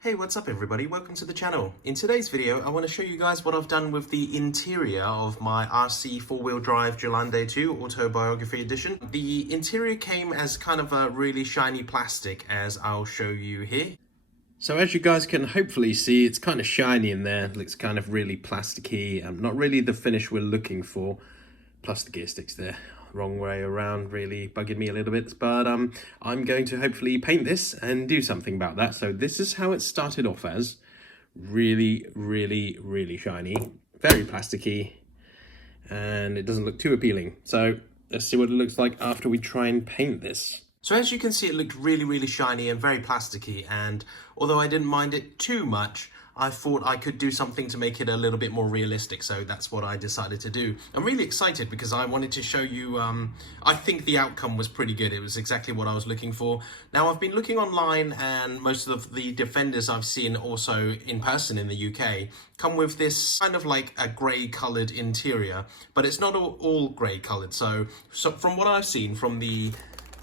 Hey, what's up everybody? Welcome to the channel. In today's video, I want to show you guys what I've done with the interior of my RC4WD Gelande II autobiography edition. The interior came as kind of a really shiny plastic, as I'll show you here. So as you guys can hopefully see, it's kind of shiny in there. It looks kind of really plasticky. Not really the finish we're looking for. Plus the gear sticks there. Wrong way around, really bugging me a little bit, but I'm going to hopefully paint this and do something about that. So this is how it started off as. Really shiny, very plasticky, and it doesn't look too appealing. So let's see what it looks like after we try and paint this. So as you can see, it looked really shiny and very plasticky, and although I didn't mind it too much, I thought I could do something to make it a little bit more realistic, so that's what I decided to do. I'm really excited because I wanted to show you, I think the outcome was pretty good. It was exactly what I was looking for. Now, I've been looking online, and most of the Defenders I've seen also in person in the UK come with this kind of like a grey coloured interior, but it's not all grey coloured. So from what I've seen from the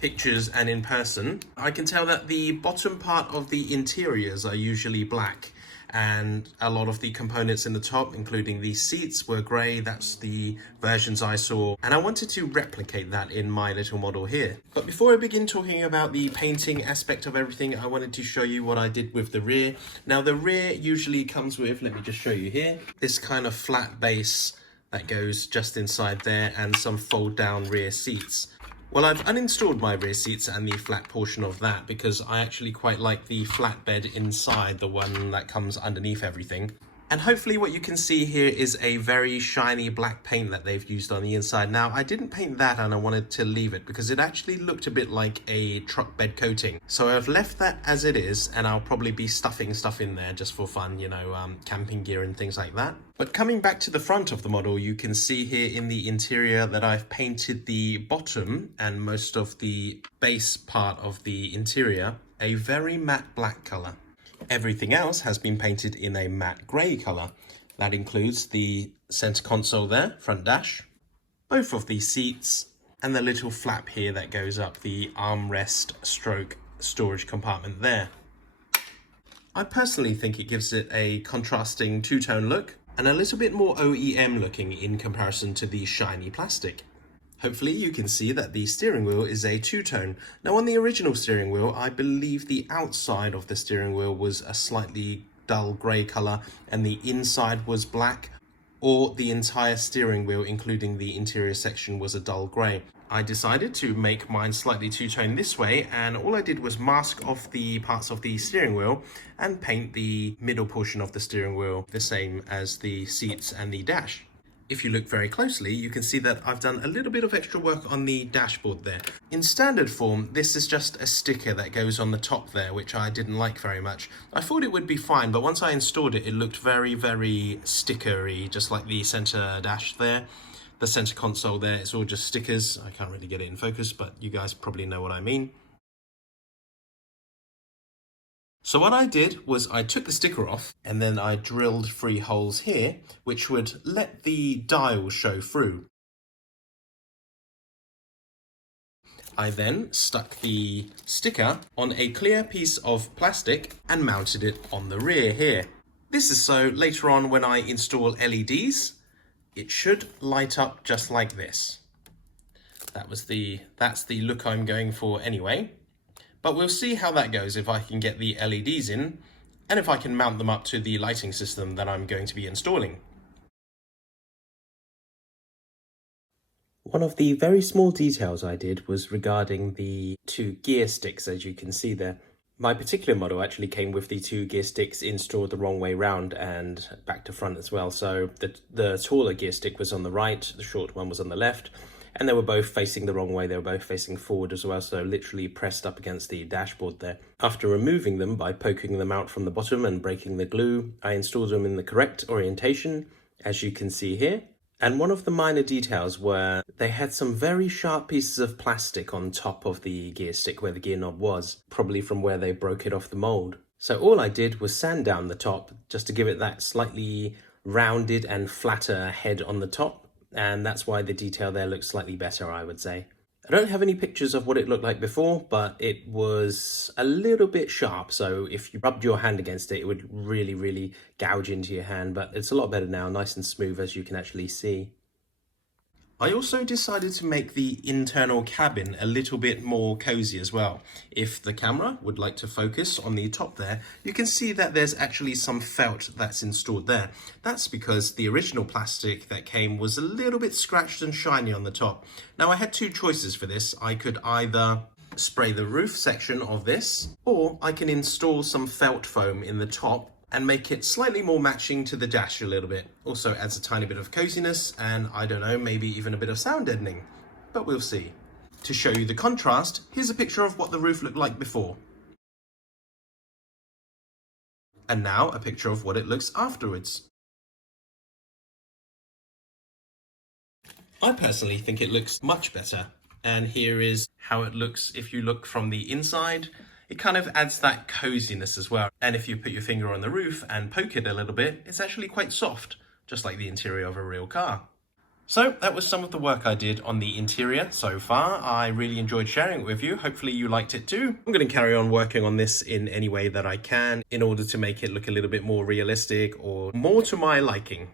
pictures and in person, I can tell that the bottom part of the interiors are usually black, and a lot of the components in the top, including the seats, were grey. That's the versions I saw, and I wanted to replicate that in my little model here. But before I begin talking about the painting aspect of everything, I wanted to show you what I did with the rear. Now, the rear usually comes with, let me just show you here, this kind of flat base that goes just inside there, and some fold down rear seats. Well, I've uninstalled my rear seats and the flat portion of that because I actually quite like the flat bed inside, the one that comes underneath everything. And hopefully what you can see here is a very shiny black paint that they've used on the inside. Now, I didn't paint that and I wanted to leave it because it actually looked a bit like a truck bed coating. So I've left that as it is, and I'll probably be stuffing stuff in there just for fun, you know, camping gear and things like that. But coming back to the front of the model, you can see here in the interior that I've painted the bottom and most of the base part of the interior a very matte black color. Everything else has been painted in a matte grey colour. That includes the centre console there, front dash, both of the seats, and the little flap here that goes up the armrest stroke storage compartment there. I personally think it gives it a contrasting two-tone look and a little bit more OEM looking in comparison to the shiny plastic. Hopefully you can see that the steering wheel is a two-tone. Now, on the original steering wheel, I believe the outside of the steering wheel was a slightly dull grey colour and the inside was black, or the entire steering wheel, including the interior section, was a dull grey. I decided to make mine slightly two-tone this way, and all I did was mask off the parts of the steering wheel and paint the middle portion of the steering wheel the same as the seats and the dash. If you look very closely, you can see that I've done a little bit of extra work on the dashboard there. In standard form, this is just a sticker that goes on the top there, which I didn't like very much. I thought it would be fine, but once I installed it, it looked very stickery, just like the center dash there. The center console there, it's all just stickers. I can't really get it in focus, but you guys probably know what I mean. So what I did was I took the sticker off and then I drilled 3 holes here, which would let the dial show through. I then stuck the sticker on a clear piece of plastic and mounted it on the rear here. This is so later on when I install LEDs, it should light up just like this. That's the look I'm going for anyway. But we'll see how that goes if I can get the LEDs in, and if I can mount them up to the lighting system that I'm going to be installing. One of the very small details I did was regarding the 2 gear sticks, as you can see there. My particular model actually came with the 2 gear sticks installed the wrong way round and back to front as well. So the taller gear stick was on the right, the short one was on the left. And they were both facing the wrong way. They were both facing forward as well, so literally pressed up against the dashboard there. After removing them by poking them out from the bottom and breaking the glue, I installed them in the correct orientation, as you can see here. And one of the minor details were they had some very sharp pieces of plastic on top of the gear stick where the gear knob was, probably from where they broke it off the mold. So all I did was sand down the top just to give it that slightly rounded and flatter head on the top. And that's why the detail there looks slightly better, I would say. I don't have any pictures of what it looked like before, but it was a little bit sharp. So if you rubbed your hand against it, it would really, really gouge into your hand. But it's a lot better now, nice and smooth, as you can actually see. I also decided to make the internal cabin a little bit more cozy as well. If the camera would like to focus on the top there, you can see that there's actually some felt that's installed there. That's because the original plastic that came was a little bit scratched and shiny on the top. Now I had two choices for this. I could either spray the roof section of this, or I can install some felt foam in the top and make it slightly more matching to the dash a little bit. Also adds a tiny bit of coziness and, I don't know, maybe even a bit of sound deadening, but we'll see. To show you the contrast, here's a picture of what the roof looked like before. And now a picture of what it looks afterwards. I personally think it looks much better. And here is how it looks if you look from the inside. It kind of adds that coziness as well. And if you put your finger on the roof and poke it a little bit, it's actually quite soft, just like the interior of a real car. So that was some of the work I did on the interior so far. I really enjoyed sharing it with you. Hopefully you liked it too. I'm going to carry on working on this in any way that I can in order to make it look a little bit more realistic or more to my liking.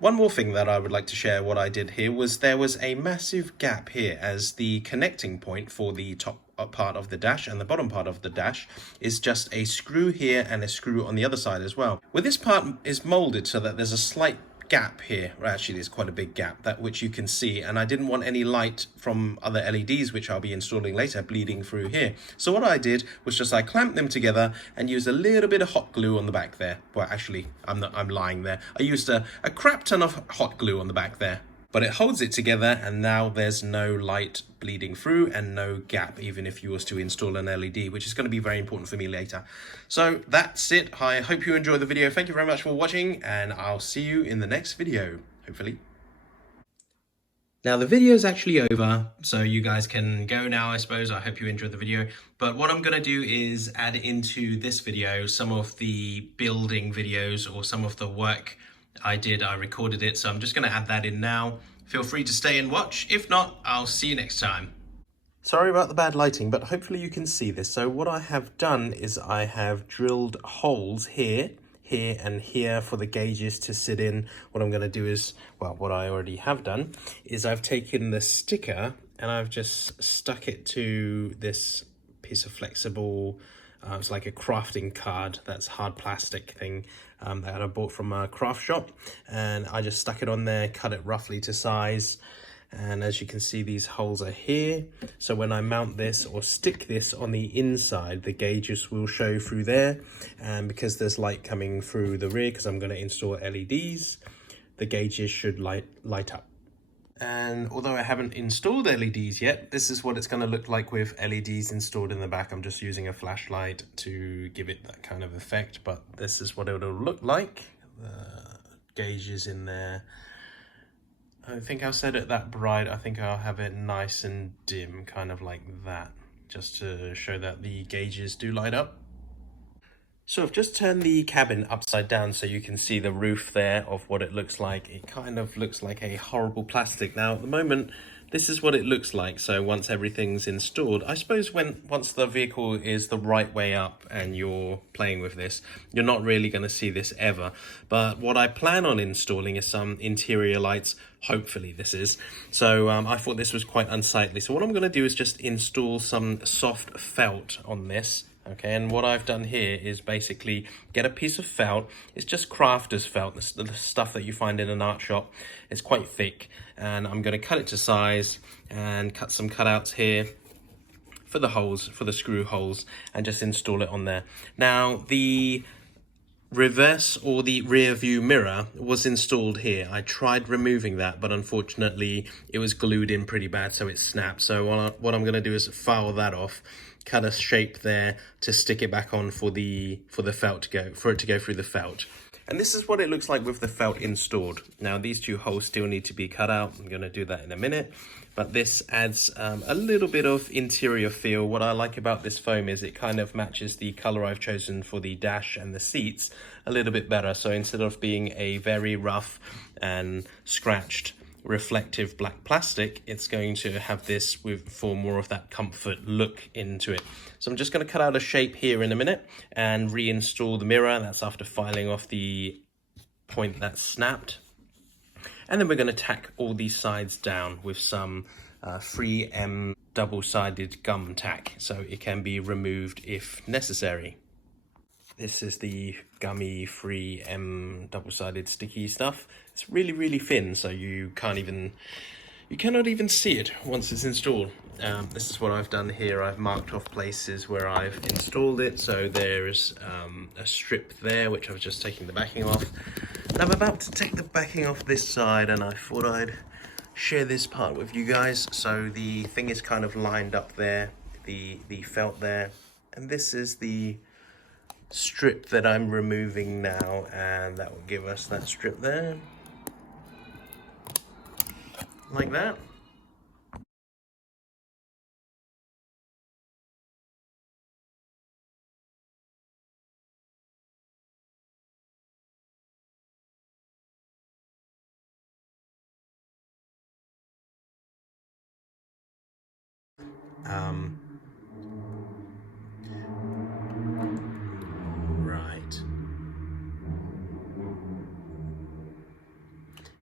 One more thing that I would like to share what I did here was there was a massive gap here as the connecting point for the top part of the dash and the bottom part of the dash is just a screw here and a screw on the other side as well. Well, this part is molded so that there's a slight gap here. Well, actually there's quite a big gap, that which you can see, and I didn't want any light from other LEDs which I'll be installing later bleeding through here. So what I did was just I clamped them together and used a little bit of hot glue on the back there. Well, actually I'm lying there. I used a crap ton of hot glue on the back there. But it holds it together, and now there's no light bleeding through and no gap, even if you was to install an LED, which is going to be very important for me later. So that's it. I hope you enjoyed the video. Thank you very much for watching, and I'll see you in the next video, hopefully. Now the video is actually over, so you guys can go now, I suppose. I hope you enjoyed the video. But what I'm going to do is add into this video some of the building videos or some of the work I recorded it, so I'm just going to add that in now. Feel free to stay and watch. If not, I'll see you next time. Sorry about the bad lighting, but hopefully you can see this. So what I have done is I have drilled holes here, here and here for the gauges to sit in. What I'm going to do is, well, what I already have done is I've taken the sticker and I've just stuck it to this piece of flexible, it's like a crafting card, that's hard plastic thing that I bought from a craft shop, and I just stuck it on there, cut it roughly to size, and as you can see these holes are here, so when I mount this or stick this on the inside, the gauges will show through there, and because there's light coming through the rear because I'm going to install LEDs, the gauges should light up. And although I haven't installed LEDs yet, this is what it's going to look like with LEDs installed in the back. I'm just using a flashlight to give it that kind of effect, but this is what it'll look like. The gauges in there. I don't think I'll set it that bright. I think I'll have it nice and dim, kind of like that, just to show that the gauges do light up. So I've just turned the cabin upside down so you can see the roof there of what it looks like. It kind of looks like a horrible plastic. Now at the moment, this is what it looks like. So once everything's installed, I suppose once the vehicle is the right way up and you're playing with this, you're not really going to see this ever. But what I plan on installing is some interior lights. Hopefully this is. So I thought this was quite unsightly. So what I'm going to do is just install some soft felt on this. Okay, and what I've done here is basically get a piece of felt. It's just crafter's felt, the stuff that you find in an art shop. It's quite thick, and I'm going to cut it to size and cut some cutouts here for the holes, for the screw holes, and just install it on there. Now the reverse or the rear view mirror was installed here. I tried removing that, but unfortunately it was glued in pretty bad, so it snapped. So what I'm going to do is file that off, cut a shape there to stick it back on for the felt for it to go through the felt. And this is what it looks like with the felt installed. Now these two holes still need to be cut out. I'm going to do that in a minute, but this adds a little bit of interior feel. What I like about this foam is it kind of matches the color I've chosen for the dash and the seats a little bit better. So instead of being a very rough and scratched reflective black plastic, it's going to have this for more of that comfort look into it. So I'm just going to cut out a shape here in a minute and reinstall the mirror. That's after filing off the point that's snapped. And then we're going to tack all these sides down with some 3M double-sided gum tack, so it can be removed if necessary. This is the gummy 3M double-sided sticky stuff. It's really, really thin, so you cannot even see it once it's installed. This is what I've done here. I've marked off places where I've installed it. So there's a strip there, which I was just taking the backing off. And I'm about to take the backing off this side, and I thought I'd share this part with you guys. So the thing is kind of lined up there, the felt there, and this is the strip that I'm removing now, and that will give us that strip there, like that.